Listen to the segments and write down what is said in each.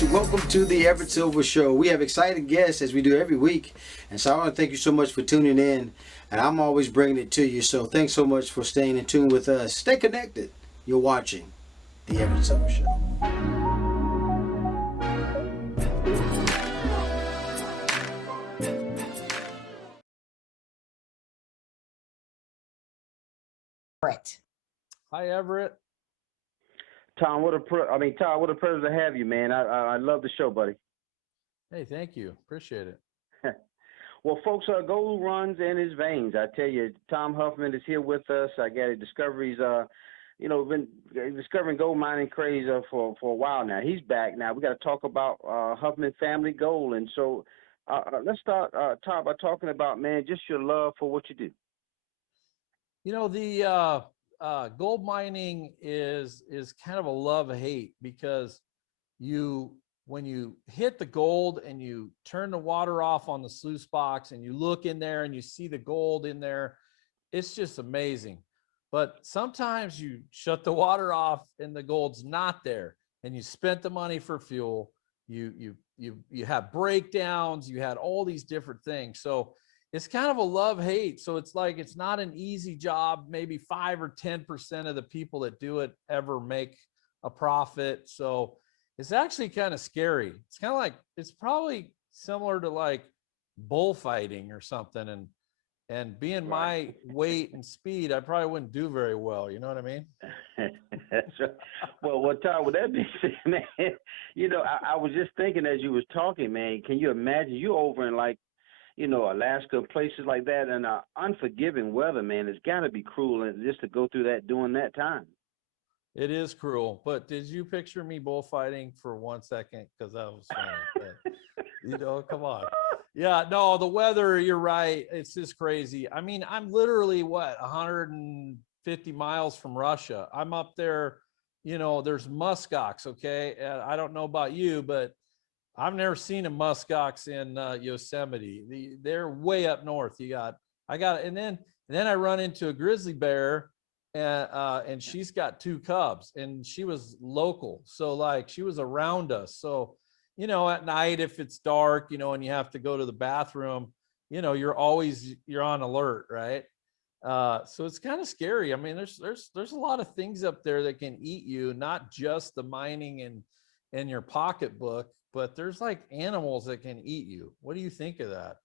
guys, welcome to the Everett Silver Show. We have exciting guests as we do every week, and so I want to thank you so much for tuning in, and I'm always bringing it to you, so thanks so much for staying in tune with us. Stay connected. You're watching the Everett Silver Show. Everett. Hi, Everett. Todd, what a pleasure to have you, man. I love the show, buddy. Hey, thank you. Appreciate it. Well, folks, gold runs in his veins. I tell you, Tom Hoffman is here with us. I got discoveries. Been discovering gold mining craze for a while now. He's back now. We got to talk about Hoffman Family Gold, and so let's start, Todd, by talking about, man, just your love for what you do. You know, the gold mining is kind of a love-hate, because when you hit the gold and you turn the water off on the sluice box and you look in there and you see the gold in there, it's just amazing. But sometimes you shut the water off and the gold's not there, and you spent the money for fuel. You have breakdowns. You had all these different things. So it's kind of a love-hate. So it's like, it's not an easy job. Maybe 5 or 10% of the people that do it ever make a profit. So it's actually kind of scary. It's kind of like, it's probably similar to like bullfighting or something. And being my weight and speed, I probably wouldn't do very well. You know what I mean? That's right. Well, Todd, with that being said, man, I was just thinking as you was talking, man, can you imagine you over in like, Alaska, places like that, and unforgiving weather, man, it's got to be cruel, and just to go through that during that time. It is cruel, but did you picture me bullfighting for 1 second? Because that was funny. But, come on. Yeah, no, the weather, you're right. It's just crazy. I mean, I'm literally 150 miles from Russia. I'm up there, there's muskox, okay? And I don't know about you, but I've never seen a muskox in Yosemite. They're way up north. And then I run into a grizzly bear, and she's got 2 cubs, and she was local. So like, she was around us. So, at night, if it's dark, and you have to go to the bathroom, you're on alert, right? So it's kind of scary. I mean, there's a lot of things up there that can eat you, not just the mining and your pocketbook, but there's like animals that can eat you. What do you think of that?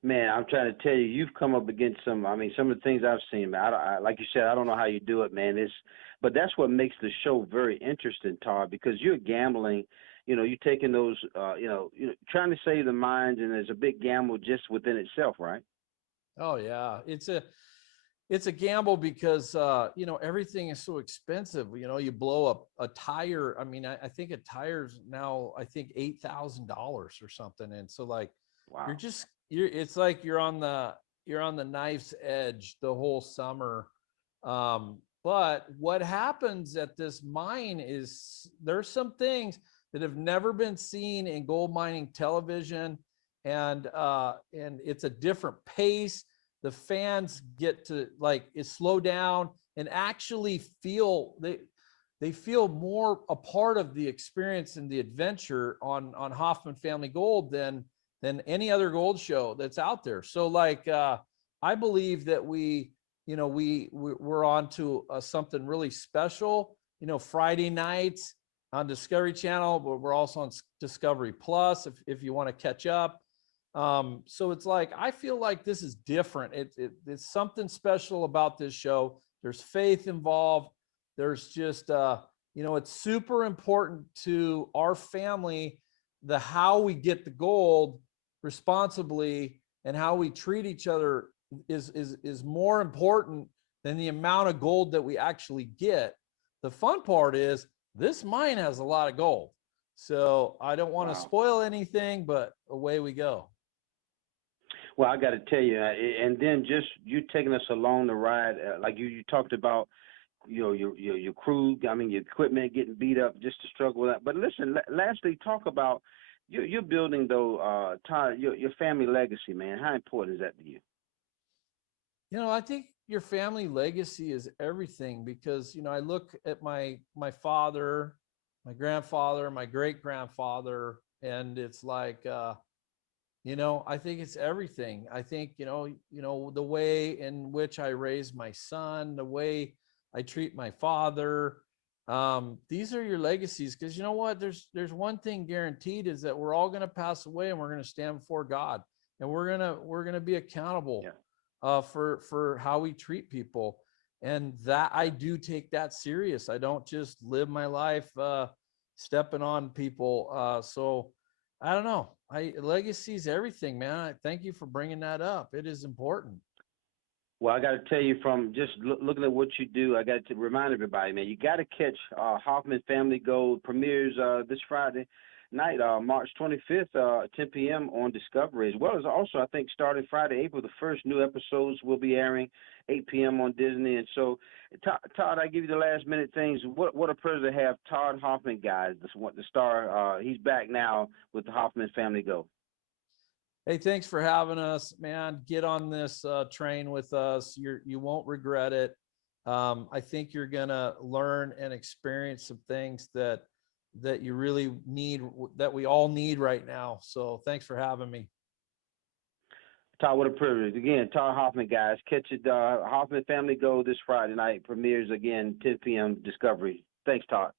Man, I'm trying to tell you, you've come up against some of the things I've seen, man. Like you said, I don't know how you do it, man. But that's what makes the show very interesting, Todd, because you're gambling, you're taking those, trying to save the mines, and there's a big gamble just within itself, right? Oh yeah. It's a gamble because, everything is so expensive. You blow up a tire. I mean, I think a tire's now, I think $8,000 or something. And so like, wow. It's like you're on the knife's edge the whole summer. But what happens at this mine is there's some things that have never been seen in gold mining television, and it's a different pace. The fans get to slow down and actually feel they feel more a part of the experience and the adventure on Hoffman Family Gold than any other gold show that's out there. So like, I believe that we're on to something really special, Friday nights on Discovery Channel, but we're also on Discovery Plus if you want to catch up. So it's like, I feel like this is different. It's something special about this show. There's faith involved. There's just, it's super important to our family, how we get the gold responsibly and how we treat each other is more important than the amount of gold that we actually get. The fun part is this mine has a lot of gold. So I don't want to spoil anything, but away we go. Well, I got to tell you, and then just you taking us along the ride, like you talked about, your crew. I mean, your equipment getting beat up just to struggle with that. But listen, lastly, talk about you're building though, Todd, your family legacy, man. How important is that to you? I think your family legacy is everything, because I look at my father, my grandfather, my great grandfather. And it's like, I think it's everything. I think, the way in which I raise my son, the way I treat my father, these are your legacies. Because you know what? There's one thing guaranteed, is that we're all going to pass away, and we're going to stand before God, and we're gonna be accountable for how we treat people. And that I do take that serious. I don't just live my life stepping on people. So I don't know. Legacy is everything, man. I thank you for bringing that up. It is important. Well, I got to tell you, from just looking at what you do, I got to remind everybody, man, you got to catch Hoffman Family Gold. Premieres this Friday night, March 25th, 10 p.m. on Discovery, as well as also, I think, starting Friday, April the 1st, new episodes will be airing 8 p.m. on Disney. And so, Todd, I give you the last minute things. What a pleasure to have Todd Hoffman, guys, the star. He's back now with the Hoffman Family Gold. Hey, thanks for having us, man. Get on this train with us. You won't regret it. I think you're gonna learn and experience some things that you really need, that we all need right now. So thanks for having me. Todd, what a privilege. Again, Todd Hoffman, guys. Catch it. Hoffman Family Gold this Friday night. Premieres again, 10 p.m. Discovery. Thanks, Todd.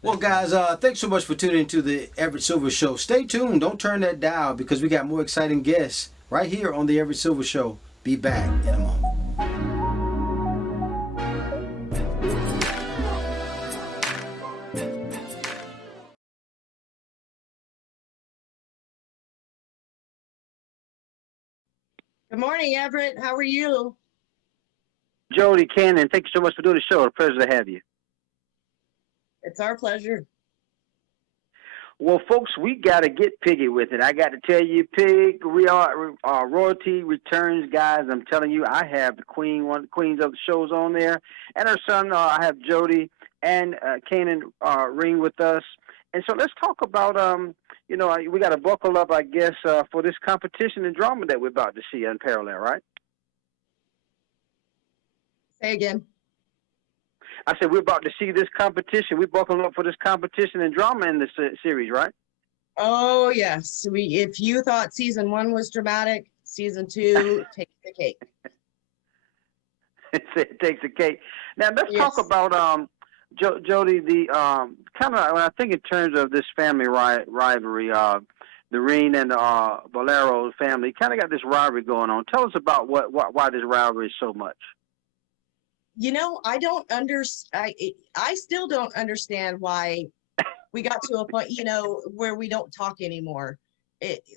Well, guys, thanks so much for tuning into the Everett Silver Show. Stay tuned. Don't turn that dial, because we got more exciting guests right here on the Everett Silver Show. Be back in a moment. Good morning, Everett. How are you? Jody, Kannen, thank you so much for doing the show. A pleasure to have you. It's our pleasure. Well, folks, we got to get piggy with it. I got to tell you, royalty returns, guys. I'm telling you, I have the one of the queens of the shows on there, and her son. I have Jody and Kannen Rihn with us. And so let's talk about, we got to buckle up, I guess, for this competition and drama that we're about to see unparalleled, right? Say again. I said we're about to see this competition. We're buckling up for this competition and drama in this series, right? Oh, yes. If you thought season 1 was dramatic, season 2 takes the cake. It takes the cake. Now let's Yes. talk about Jody. The kind of, when I think in terms of this family rivalry, the Rihn and Bolero family kind of got this rivalry going on. Tell us about why this rivalry is so much. I don't I still don't understand why we got to a point, where we don't talk anymore.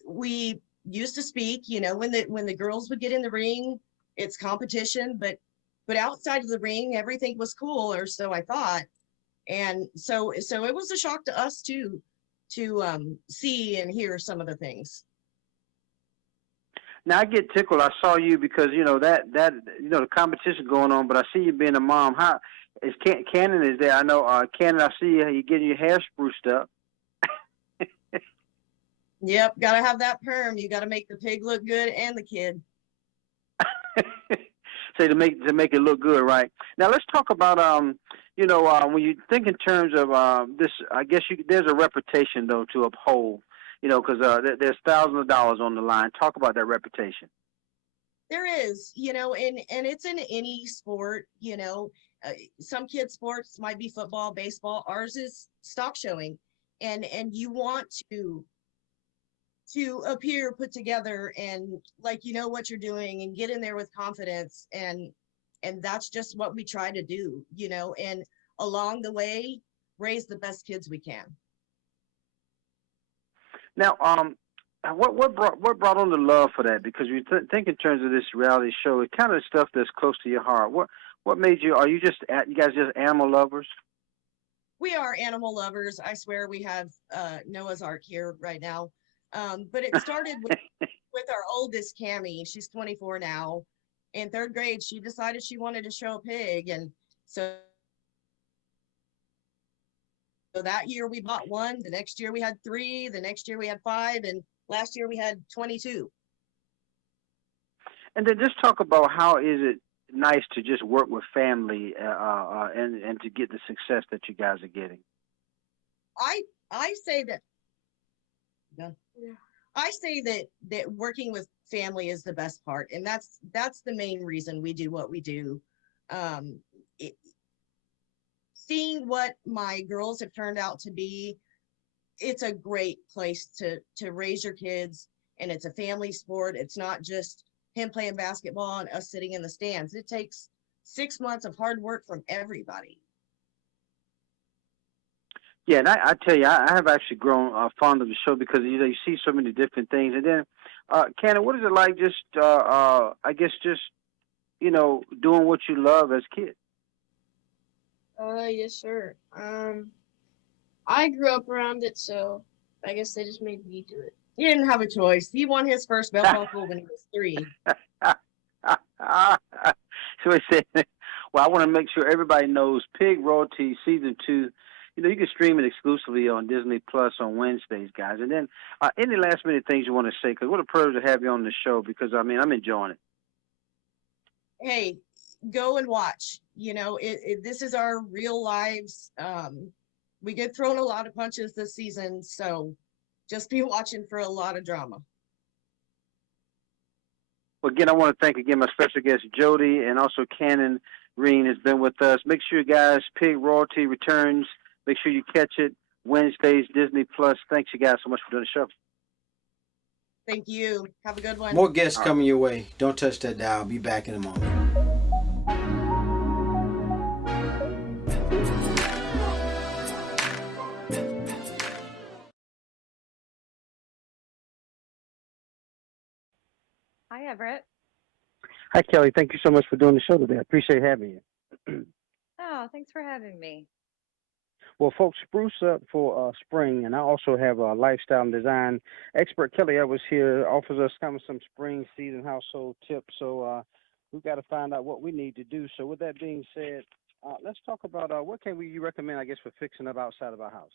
We used to speak, when the girls would get in the ring, it's competition, but outside of the ring, everything was cool, or so I thought. And so it was a shock to us too, to see and hear some of the things. Now I get tickled. I saw you because the competition going on, but I see you being a mom. How is Kannen is there? I know Kannen. I see you getting your hair spruced up. Yep, gotta have that perm. You gotta make the pig look good and the kid. Say to make it look good, right? Now let's talk about when you think in terms of this. I guess there's a reputation though to uphold. Because there's thousands of dollars on the line. Talk about that reputation. There is, and it's in any sport, some kids' sports might be football, baseball. Ours is stock showing, and you want to appear put together and like what you're doing and get in there with confidence, and that's just what we try to do, and along the way raise the best kids we can. Now, what brought on the love for that? Because you think in terms of this reality show, it kind of stuff that's close to your heart. What made you? Are you guys just animal lovers? We are animal lovers. I swear we have Noah's Ark here right now. But it started with our oldest, Cammie. She's 24 now. In 3rd grade, she decided she wanted to show a pig, and so that year we bought 1, the next year we had 3, the next year we had 5, and last year we had 22. And then just talk about how is it nice to just work with family and to get the success that you guys are getting. I say that. Yeah. Yeah. I say that working with family is the best part, and that's the main reason we do what we do. Um, it, Seeing what my girls have turned out to be, it's a great place to raise your kids, and it's a family sport. It's not just him playing basketball and us sitting in the stands. It takes 6 months of hard work from everybody. Yeah, and I tell you, I have actually grown fond of the show because you see so many different things. And then, Kannen, what is it like? Just I guess just doing what you love as kids. Yes, sir. I grew up around it, so I guess they just made me do it. He didn't have a choice. He won his first belt buckle when he was 3. So he said, well, I want to make sure everybody knows Pig Royalty Season 2. You can stream it exclusively on Disney Plus on Wednesdays, guys. And then any last minute things you want to say? Because what a privilege to have you on the show because, I mean, I'm enjoying it. Hey, go and watch. This is our real lives. We get thrown a lot of punches this season, so just be watching for a lot of drama. Well, again, I want to thank again my special guest Jody and also Kannen Rihn has been with us. Make sure, guys, Pig Royalty returns. Make sure you catch it Wednesdays, Disney Plus. Thanks, you guys, so much for doing the show. Thank you. Have a good one. More guests coming your way. Don't touch that dial. Be back in a moment. Hi, Everett. Hi, Kelly. Thank you so much for doing the show today. I appreciate having you. Oh, thanks for having me. Well, folks, spruce up for spring, and I also have a lifestyle and design expert, Kelly Edwards, here, offers us kind of some spring season household tips. So we've got to find out what we need to do. So with that being said, let's talk about what can you recommend, I guess, for fixing up outside of our house?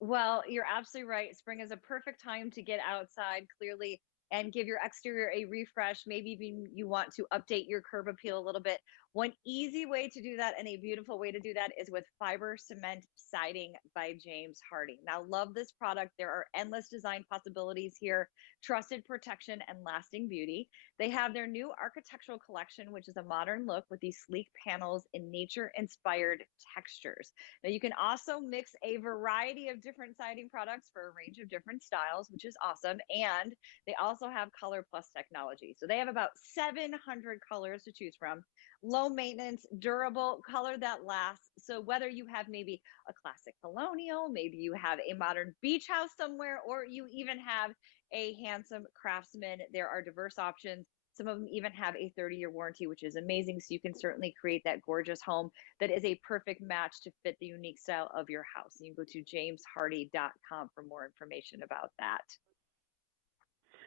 Well, you're absolutely right. Spring is a perfect time to get outside clearly and give your exterior a refresh. Maybe even you want to update your curb appeal a little bit. One easy way to do that and a beautiful way to do that is with fiber cement siding by James Hardie. Now, love this product. There are endless design possibilities here, trusted protection and lasting beauty. They have their new architectural collection, which is a modern look with these sleek panels and nature inspired textures. Now, you can also mix a variety of different siding products for a range of different styles, which is awesome. And they also have Color Plus technology. So they have about 700 colors to choose from. Low maintenance, durable, color that lasts. So whether you have maybe a classic colonial, maybe you have a modern beach house somewhere, or you even have a handsome craftsman, there are diverse options. Some of them even have a 30-year warranty, which is amazing. So you can certainly create that gorgeous home that is a perfect match to fit the unique style of your house. You can go to jameshardy.com for more information about that.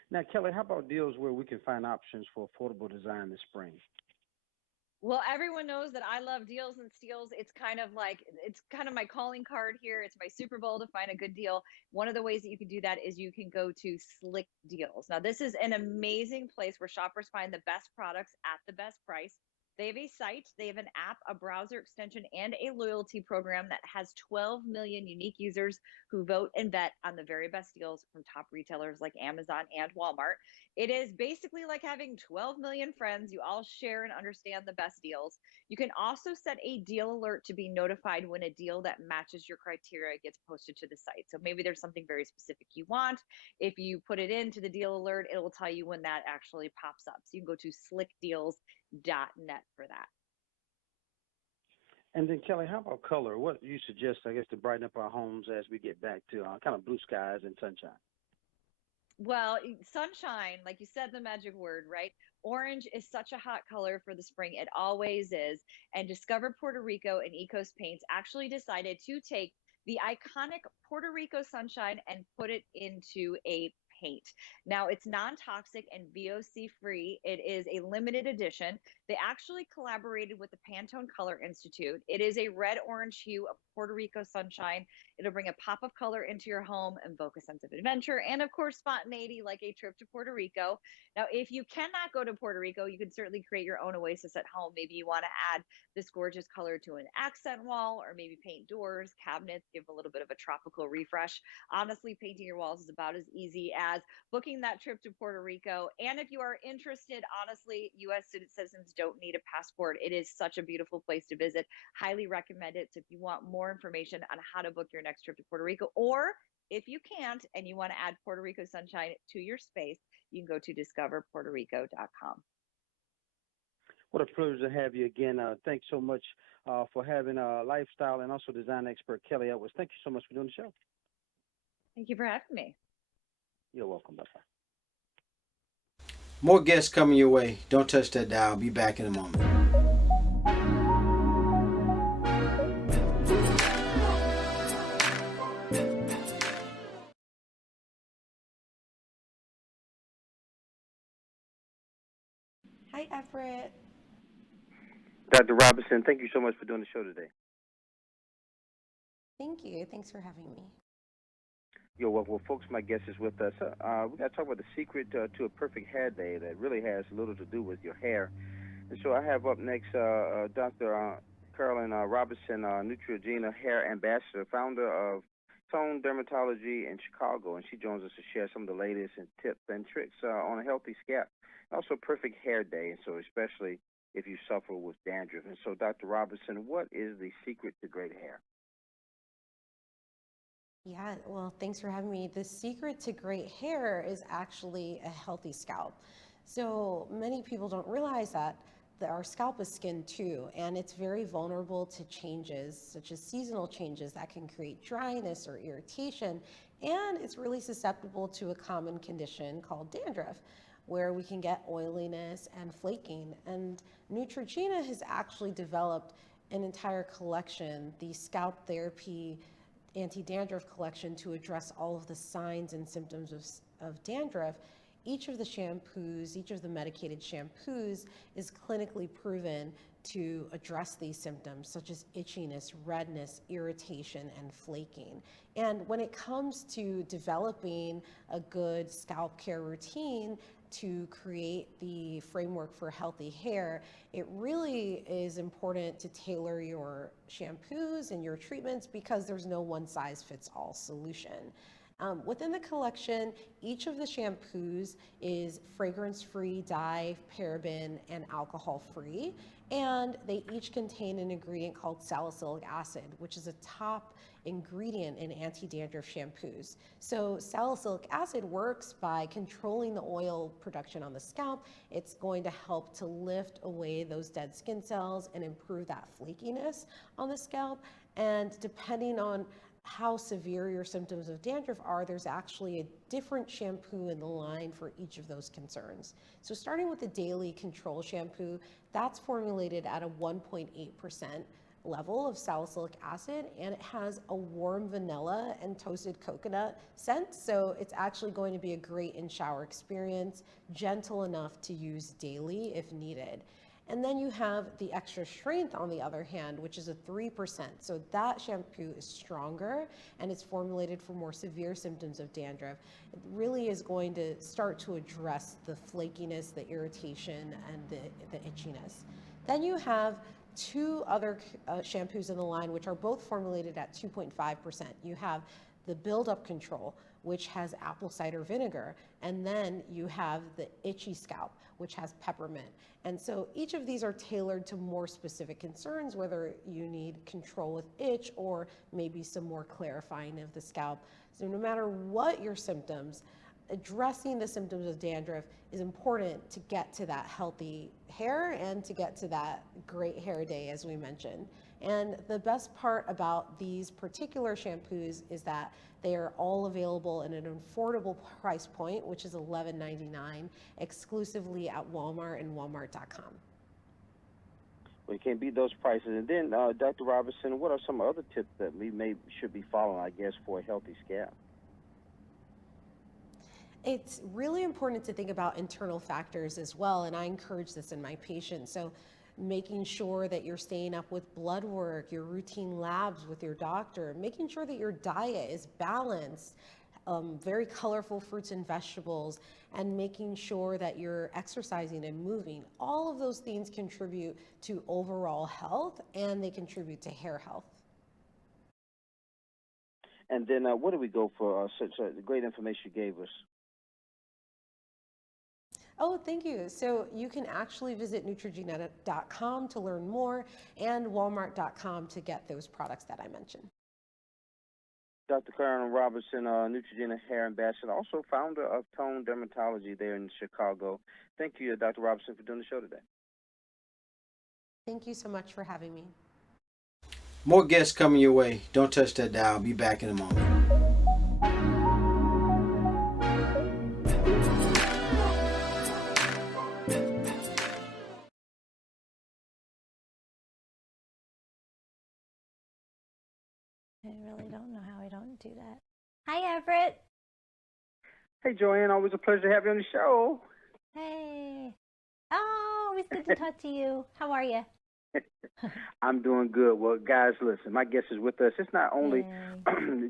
Now, Kelly, how about deals where we can find options for affordable design this spring? Well, everyone knows that I love deals and steals. It's kind of my calling card here. It's my Super Bowl to find a good deal. One of the ways that you can do that is you can go to Slick Deals. Now, this is an amazing place where shoppers find the best products at the best price. They have a site, they have an app, a browser extension, and a loyalty program that has 12 million unique users who vote and bet on the very best deals from top retailers like Amazon and Walmart. It is basically like having 12 million friends. You all share and understand the best deals. You can also set a deal alert to be notified when a deal that matches your criteria gets posted to the site. So maybe there's something very specific you want. If you put it into the deal alert, it will tell you when that actually pops up. So you can go to slickdeals.net for that. And then, Kelly, how about color? What do you suggest, I guess, to brighten up our homes as we get back to kind of blue skies and sunshine? Well, sunshine, like you said, the magic word, right? Orange is such a hot color for the spring. It always is. And Discover Puerto Rico and Ecos Paints actually decided to take the iconic Puerto Rico sunshine and put it into a paint. Now, it's non-toxic and VOC free. It is a limited edition. They actually collaborated with the Pantone Color Institute. It is a red-orange hue of Puerto Rico sunshine. It'll bring a pop of color into your home, invoke a sense of adventure, and of course, spontaneity like a trip to Puerto Rico. Now, if you cannot go to Puerto Rico, you can certainly create your own oasis at home. Maybe you want to add this gorgeous color to an accent wall, or maybe paint doors, cabinets, give a little bit of a tropical refresh. Honestly, painting your walls is about as easy as booking that trip to Puerto Rico. And if you are interested, honestly, U.S. citizens don't need a passport. It is such a beautiful place to visit. Highly recommend it. So if you want more information on how to book your next trip to Puerto Rico, or if you can't and you want to add Puerto Rico sunshine to your space, you can go to discoverpuertorico.com. What a privilege to have you again. Thanks so much for having lifestyle and also design expert Kelly Edwards. Thank you so much for doing the show. Thank you for having me. You're welcome. Bye-bye. More guests coming your way. Don't touch that dial. I'll be back in a moment. Hi, Everett. Dr. Robertson, thank you so much for doing the show today. Thank you. Thanks for having me. Yo, well, folks, my guest is with us. We got to talk about the secret to a perfect hair day that really has little to do with your hair. And so I have up next Dr. Carolyn Robertson, Neutrogena hair ambassador, founder of Tone Dermatology in Chicago, and she joins us to share some of the latest and tips and tricks on a healthy scalp. Also, perfect hair day, and so especially if you suffer with dandruff. And so, Dr. Robertson, what is the secret to great hair? Yeah, well, thanks for having me. The secret to great hair is actually a healthy scalp. So many people don't realize that our scalp is skin too, and it's very vulnerable to changes such as seasonal changes that can create dryness or irritation, and it's really susceptible to a common condition called dandruff, where we can get oiliness and flaking. And Neutrogena has actually developed an entire collection, the Scalp Therapy Anti-Dandruff collection, to address all of the signs and symptoms of dandruff. Each of the shampoos, each of the medicated shampoos is clinically proven to address these symptoms such as itchiness, redness, irritation, and flaking. And when it comes to developing a good scalp care routine to create the framework for healthy hair, it really is important to tailor your shampoos and your treatments because there's no one-size-fits-all solution. Within the collection, each of the shampoos is fragrance-free, dye, paraben, and alcohol-free, and they each contain an ingredient called salicylic acid, which is a top ingredient in anti-dandruff shampoos. So salicylic acid works by controlling the oil production on the scalp. It's going to help to lift away those dead skin cells and improve that flakiness on the scalp. And depending on how severe your symptoms of dandruff are, there's actually a different shampoo in the line for each of those concerns. So starting with the daily control shampoo, that's formulated at a 1.8% level of salicylic acid, and it has a warm vanilla and toasted coconut scent. So it's actually going to be a great in-shower experience, gentle enough to use daily if needed. And then you have the extra strength on the other hand, which is a 3%. So that shampoo is stronger and it's formulated for more severe symptoms of dandruff. It really is going to start to address the flakiness, the irritation, and the itchiness. Then you have two other shampoos in the line, which are both formulated at 2.5%. You have the build-up control, which has apple cider vinegar, and then you have the itchy scalp, which has peppermint. And so each of these are tailored to more specific concerns, whether you need control with itch or maybe some more clarifying of the scalp. So no matter what your symptoms, addressing the symptoms of dandruff is important to get to that healthy hair and to get to that great hair day, as we mentioned. And the best part about these particular shampoos is that they are all available at an affordable price point, which is $11.99, exclusively at Walmart and walmart.com. Well, you can't beat those prices. And then, Dr. Robertson, what are some other tips that we should be following, I guess, for a healthy scalp? It's really important to think about internal factors as well, and I encourage this in my patients. So making sure that you're staying up with blood work, your routine labs with your doctor, making sure that your diet is balanced, very colorful fruits and vegetables, and making sure that you're exercising and moving. All of those things contribute to overall health, and they contribute to hair health. And then where do we go for such great information you gave us? Oh, thank you. So you can actually visit Neutrogena.com to learn more, and Walmart.com to get those products that I mentioned. Dr. Carolyn Robertson, Neutrogena Hair Ambassador, also founder of Tone Dermatology there in Chicago. Thank you, Dr. Robertson, for doing the show today. Thank you so much for having me. More guests coming your way. Don't touch that dial. I'll be back in a moment. I really don't know how I don't do that. Hi, Everett. Hey, Joanne, always a pleasure to have you on the show. Hey. Oh, always good to talk to you. How are you? I'm doing good. Well, guys, listen, my guest is with us. It's not only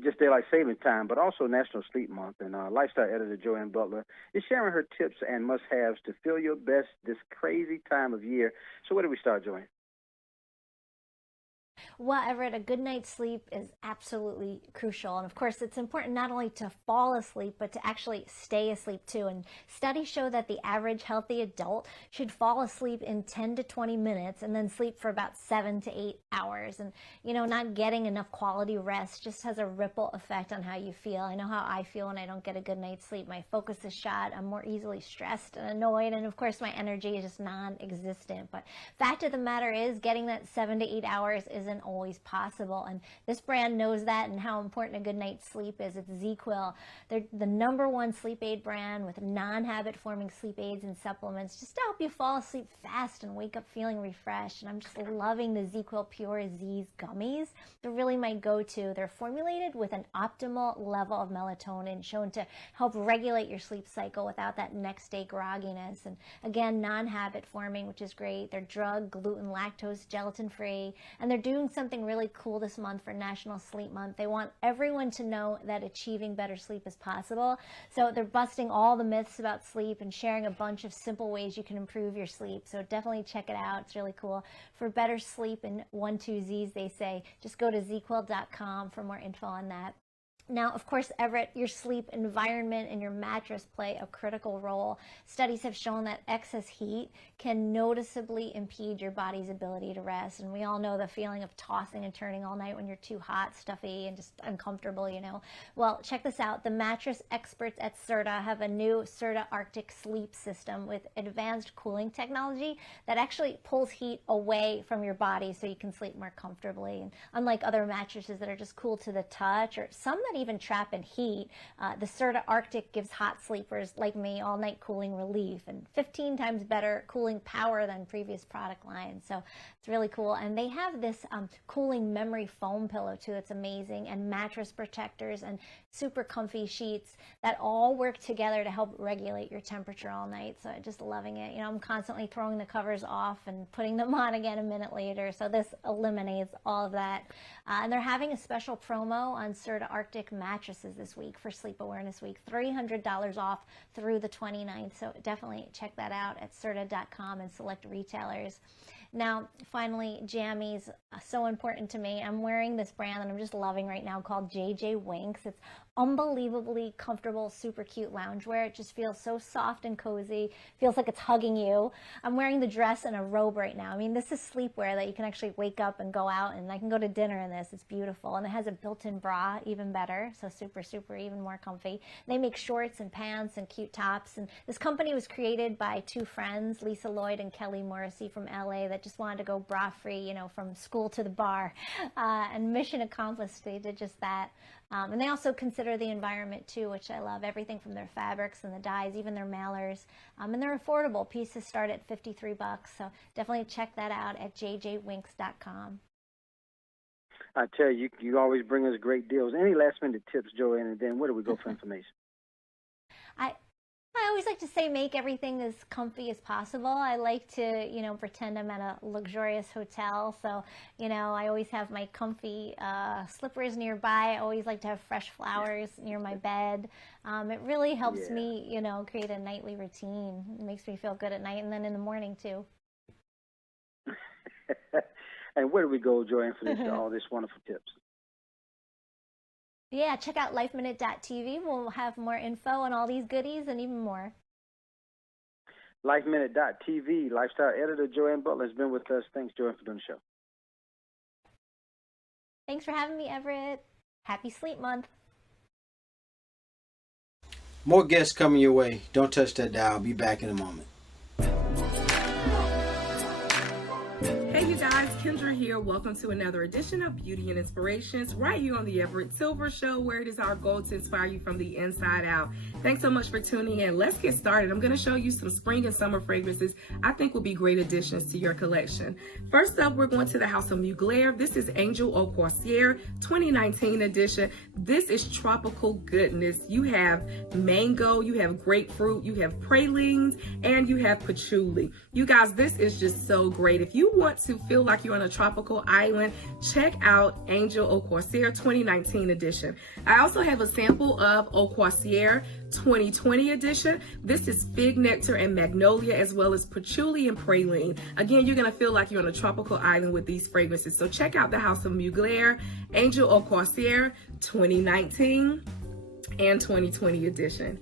just daylight saving time, but also National Sleep Month. And lifestyle editor Joanne Butler is sharing her tips and must-haves to feel your best this crazy time of year. So where do we start, Joanne? Well, Everett, a good night's sleep is absolutely crucial. And of course, it's important not only to fall asleep, but to actually stay asleep too. And studies show that the average healthy adult should fall asleep in 10 to 20 minutes and then sleep for about 7 to 8 hours. And, you know, not getting enough quality rest just has a ripple effect on how you feel. I know how I feel when I don't get a good night's sleep. My focus is shot. I'm more easily stressed and annoyed. And of course, my energy is just non-existent. But fact of the matter is, getting that 7 to 8 hours isn't always possible, and this brand knows that and how important a good night's sleep is. It's ZzzQuil. They're the #1 sleep aid brand with non-habit forming sleep aids and supplements just to help you fall asleep fast and wake up feeling refreshed. And I'm just loving the ZzzQuil Pure Z's gummies. They're really my go-to. They're formulated with an optimal level of melatonin shown to help regulate your sleep cycle without that next day grogginess. And again, non-habit forming, which is great. They're drug, gluten, lactose, gelatin free, and they're doing something really cool this month for National Sleep Month. They want everyone to know that achieving better sleep is possible. So they're busting all the myths about sleep and sharing a bunch of simple ways you can improve your sleep. So definitely check it out. It's really cool. For better sleep and 1-2 Zs, they say, just go to ZzzQuil.com for more info on that. Now, of course, Everett, your sleep environment and your mattress play a critical role. Studies have shown that excess heat can noticeably impede your body's ability to rest. And we all know the feeling of tossing and turning all night when you're too hot, stuffy, and just uncomfortable, you know. Well, check this out. The mattress experts at Serta have a new Serta Arctic sleep system with advanced cooling technology that actually pulls heat away from your body so you can sleep more comfortably. And unlike other mattresses that are just cool to the touch, or some that even trap in heat, the Serta Arctic gives hot sleepers like me all night cooling relief and 15 times better cooling power than previous product lines. So it's really cool. And they have this cooling memory foam pillow too. It's amazing. And mattress protectors and super comfy sheets that all work together to help regulate your temperature all night. So I'm just loving it. You know, I'm constantly throwing the covers off and putting them on again a minute later. So this eliminates all of that. And they're having a special promo on Serta Arctic mattresses this week for Sleep Awareness Week, $300 off through the 29th. So definitely check that out at Serta.com and select retailers. Now, finally, jammies, so important to me. I'm wearing this brand that I'm just loving right now called JJ Winks. It's unbelievably comfortable, super cute loungewear. It just feels so soft and cozy. Feels like it's hugging you. I'm wearing the dress and a robe right now. I mean, this is sleepwear that you can actually wake up and go out, and I can go to dinner in this. It's beautiful. And it has a built-in bra, even better. So super, super, even more comfy. They make shorts and pants and cute tops. And this company was created by two friends, Lisa Lloyd and Kelly Morrissey from LA, that just wanted to go bra-free, you know, from school to the bar. And mission accomplished. They did just that. And they also consider the environment too, which I love. Everything from their fabrics and the dyes, even their mailers. And they're affordable. Pieces start at $53. So definitely check that out at jjwinks.com. I tell you, you always bring us great deals. Any last minute tips, Joanne, and then where do we go for information? I always like to say make everything as comfy as possible. I like to, pretend I'm at a luxurious hotel. So, I always have my comfy slippers nearby. I always like to have fresh flowers near my bed. It really helps me, create a nightly routine. It makes me feel good at night and then in the morning too. And where do we go, Joanne, for this, all this wonderful tips? Yeah, check out lifeminute.tv. We'll have more info on all these goodies and even more. Lifeminute.tv, lifestyle editor Joanne Butler has been with us. Thanks, Joanne, for doing the show. Thanks for having me, Everett. Happy Sleep Month. More guests coming your way. Don't touch that dial. Be back in a moment. Hey you guys, Kendra here. Welcome to another edition of Beauty and Inspirations right here on the Everett Silver Show, where it is our goal to inspire you from the inside out. Thanks so much for tuning in. Let's get started. I'm going to show you some spring and summer fragrances I think will be great additions to your collection. First up, we're going to the House of Mugler. This is Angel Au Croisière 2019 edition. This is tropical goodness. You have mango, you have grapefruit, you have pralines, and you have patchouli. You guys, this is just so great. If you want to feel like you're on a tropical island, check out Angel Au Croisière 2019 edition. I also have a sample of Au Croisière 2020 edition. This is fig nectar and magnolia, as well as patchouli and praline. Again, you're going to feel like you're on a tropical island with these fragrances. So check out the House of Mugler, Angel Au Croisière 2019 and 2020 edition.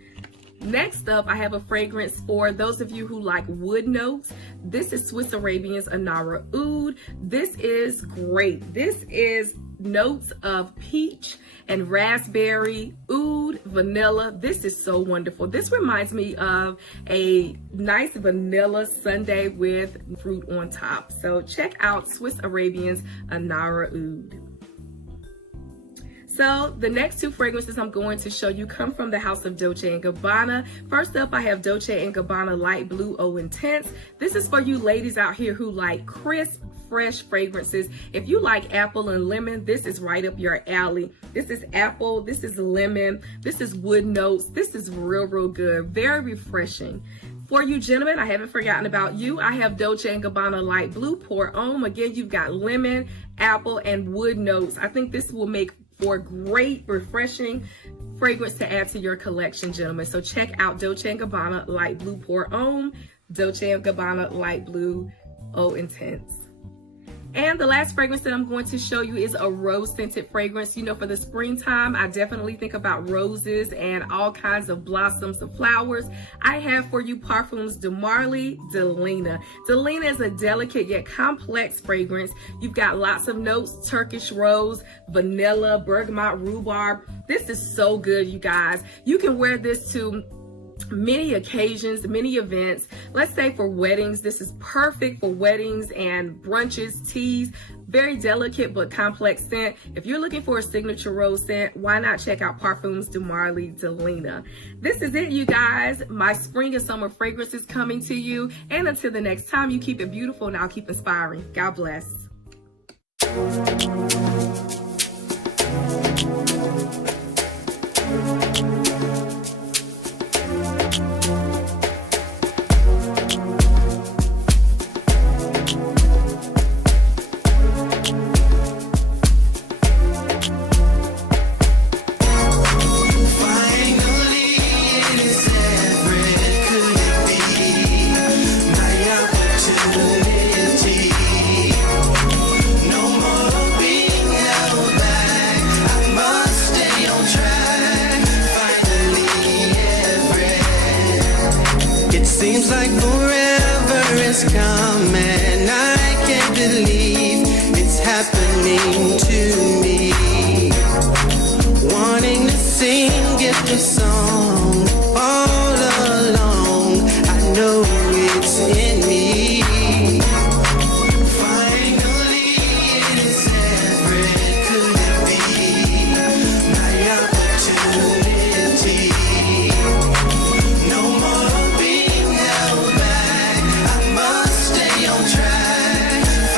Next up, I have a fragrance for those of you who like wood notes. This is Swiss Arabian's Anara Oud. This is great. This is notes of peach and raspberry, oud, vanilla. This is so wonderful. This reminds me of a nice vanilla sundae with fruit on top. So check out Swiss Arabian's Anara Oud. So the next two fragrances I'm going to show you come from the house of Dolce & Gabbana. First up, I have Dolce & Gabbana Light Blue Eau Intense. This is for you ladies out here who like crisp, fresh fragrances. If you like apple and lemon, this is right up your alley. This is apple, this is lemon, this is wood notes. This is real good, very refreshing. For you gentlemen, I haven't forgotten about you. I have Dolce & Gabbana Light Blue Pour Homme. Again, you've got lemon, apple, and wood notes. I think this will make for great, refreshing fragrance to add to your collection, gentlemen. So check out Dolce & Gabbana Light Blue Pour Homme, Dolce & Gabbana Light Blue Eau Intense. And the last fragrance that I'm going to show you is a rose-scented fragrance. You know, for the springtime, I definitely think about roses and all kinds of blossoms of flowers. I have for you Parfums de Marly Delina. Delina is a delicate yet complex fragrance. You've got lots of notes: Turkish rose, vanilla, bergamot, rhubarb. This is so good, you guys. You can wear this to many occasions, many events. Let's say for weddings, this is perfect for weddings and brunches, teas. Very delicate but complex scent. If you're looking for a signature rose scent, why not check out Parfums de Marly Delina. This is it, you guys. My spring and summer fragrance is coming to you. And until the next time, you keep it beautiful and I'll keep inspiring. God bless. Seems like forever is coming. I can't believe it's happening to me. Wanting to sing it the song.